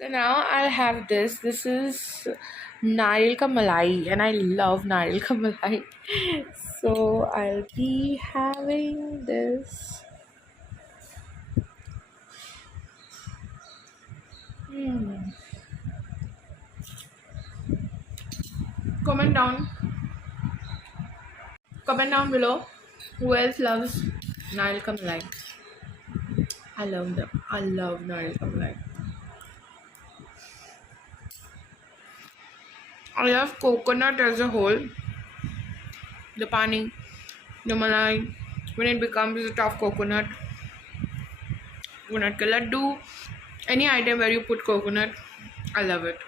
So now I'll have this. This is nariyal ka malai, and I love nariyal ka malai. So I'll be having this. Hmm. Comment down. Comment down below. Who else loves nariyal ka malai? I love them. I love nariyal ka malai. I love coconut as a whole. The pani, the malai, when it becomes a tough coconut ka laddu, any item where you put coconut, I love it.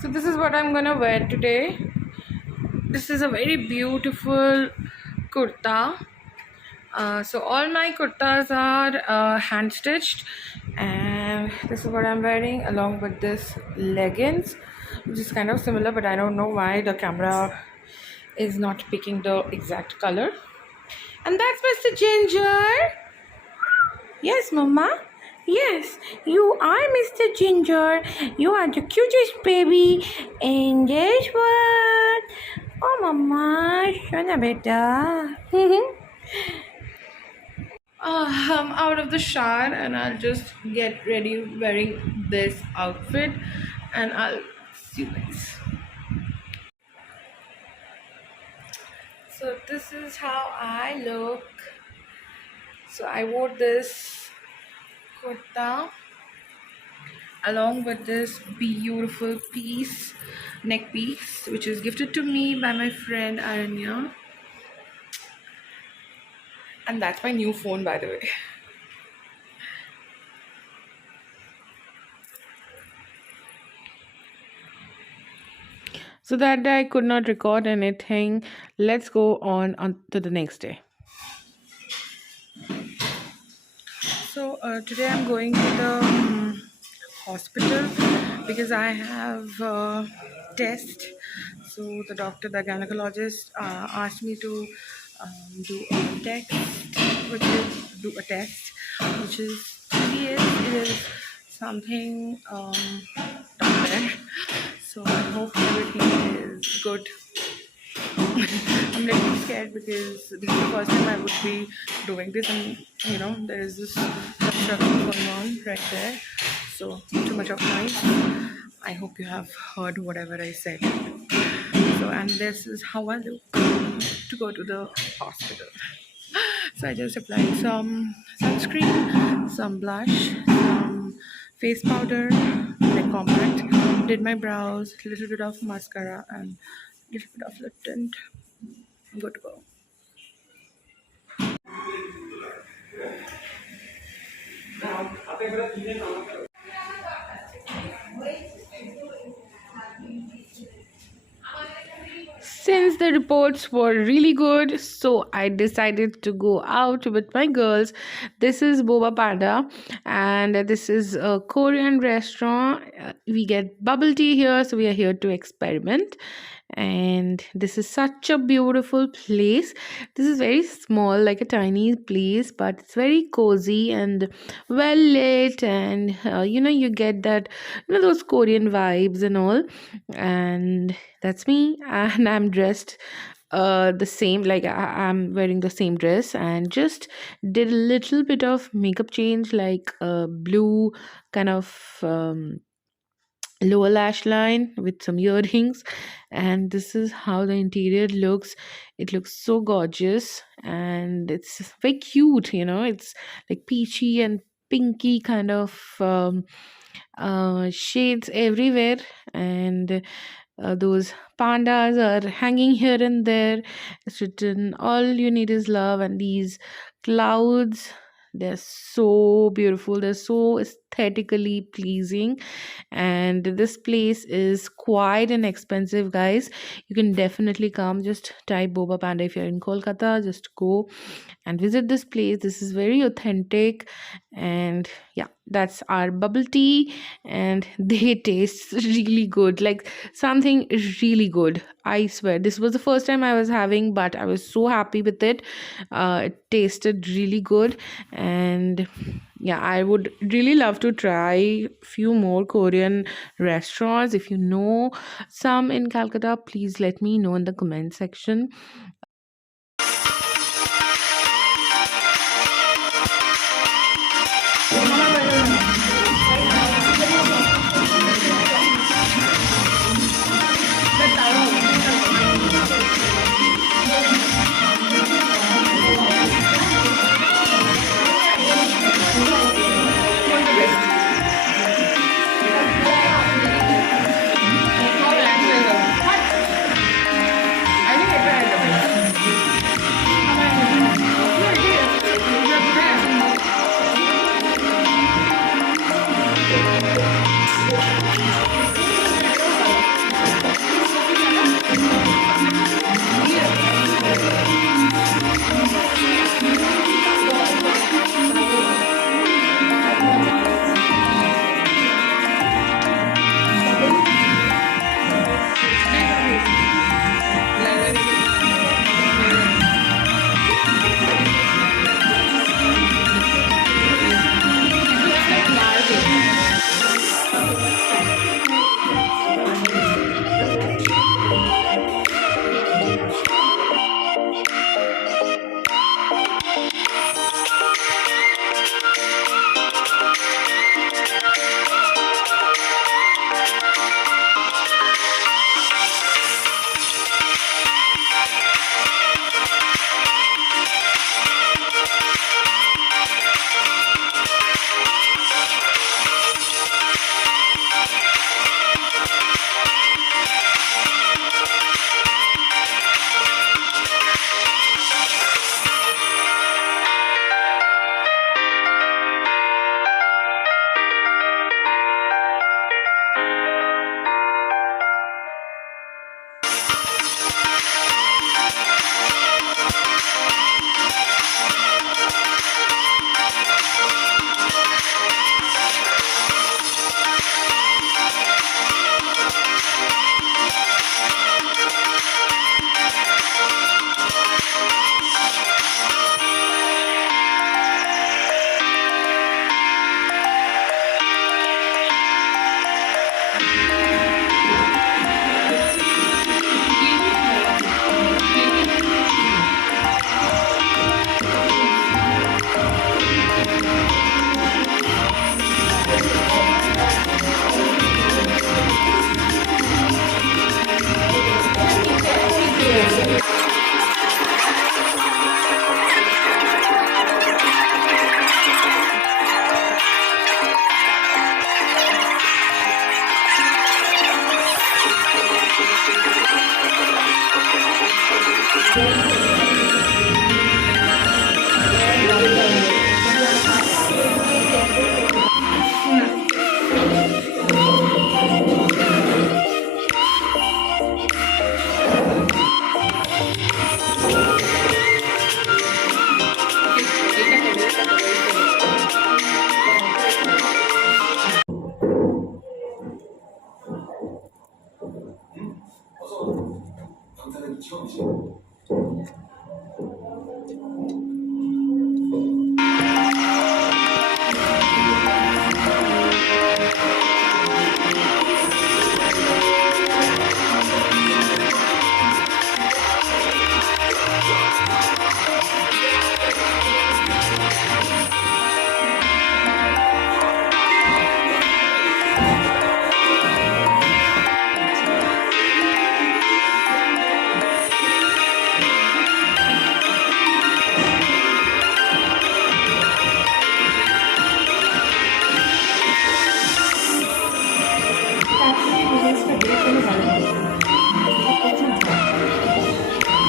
So this is what I'm gonna wear today. This is a very beautiful kurta. So all my kurtas are hand stitched, and this is what I'm wearing along with this leggings, which is kind of similar, but I don't know why the camera is not picking the exact color. And that's Mr. Ginger. Yes, Mama. Yes, you are Mr. Ginger. You are the cutest baby. And guess what? Oh, Mama, shona beta. I'm out of the shower and I'll just get ready wearing this outfit and I'll see you guys. So this is how I look. So I wore this kurta along with this beautiful neck piece, which is gifted to me by my friend Aranya. And that's my new phone, by the way. So that day I could not record anything. Let's go on to the next day. So today I'm going to the hospital because I have a test. So the doctor, the gynecologist, asked me to do a test, which is serious. It is something down there. So I hope everything is good. I'm little scared because this is the first time I would be doing this, and there is this construction going on right there, so too much of noise. I hope you have heard whatever I said. So, and this is how I look to go to the hospital. So I just applied some sunscreen, some blush, some face powder, like compact, did my brows, a little bit of mascara and a little bit of lip tint. I'm good to go. Since the reports were really good, so I decided to go out with my girls. This is Boba Panda, and this is a Korean restaurant. We get bubble tea here, so we are here to experiment. And this is such a beautiful place. This is very small, like a tiny place, but it's very cozy and well lit, and you get that, those Korean vibes and all. And that's me, and I'm dressed the same, like I'm wearing the same dress, and just did a little bit of makeup change, like a blue kind of lower lash line with some earrings. And this is how the interior looks. It looks so gorgeous, and it's very cute. It's like peachy and pinky kind of shades everywhere. And those pandas are hanging here and there. It's written, all you need is love. And these clouds, they're so beautiful, they're so aesthetically pleasing. And this place is quite inexpensive, guys. You can definitely come. Just type Boba Panda if you're in Kolkata. Just go and visit this place. This is very authentic. And yeah, that's our bubble tea, and they taste really good, like something really good. I swear, this was the first time I was having, but I was so happy with it. It tasted really good. And Yeah, I would really love to try few more Korean restaurants. If you know some in Calcutta, please let me know in the comment section.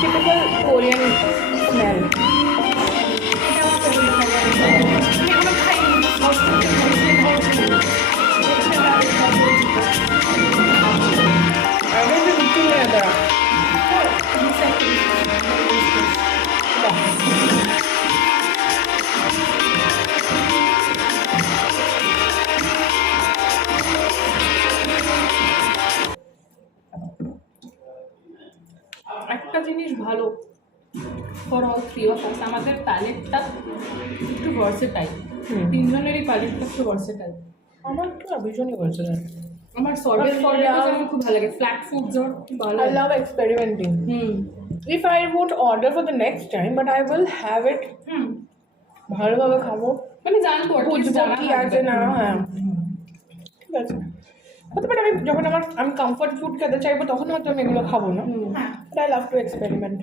Typical Korean smell. একটা জিনিস ভালো for all three of us, আমাদের প্যালেটটা একটু versatile. তিনজনেরই প্যালেটটা একটু versatile. আমার তো ভীষণই বলছে আমার সর্বেট আমার খুব ভালো লাগে, ফ্ল্যাট ফুডস ভালো। I love experimenting. Hmm If I won't order for the next time, but I will have it. হুম ভালোভাবে খাবো, মানে জানবো at least বুঝবো জানা কি থাকবে। আছে না। হ্যাঁ, ঠিক আছে। হতে পারে যখন আমি কমফর্ট ফুড খেতে চাইবো তখন হয়তো আমি এগুলো খাবো না, but I love to experiment.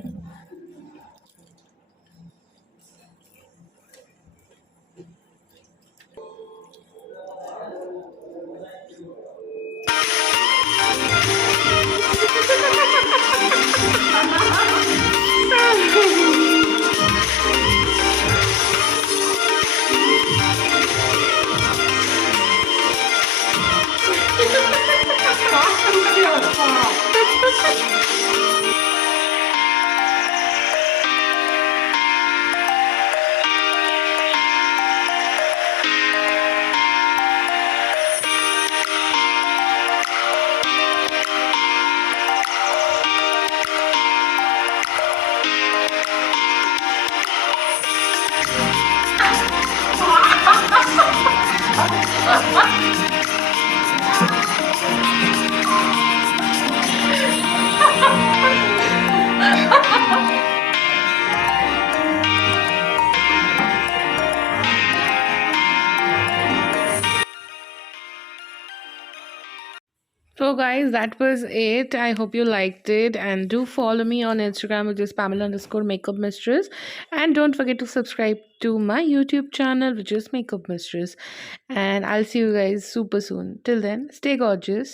So, guys, that was it. I hope you liked it. And do follow me on Instagram, which is Pamela underscore makeup mistress. And don't forget to subscribe to my YouTube channel, which is Makeup Mistress. And I'll see you guys super soon. Till then, stay gorgeous.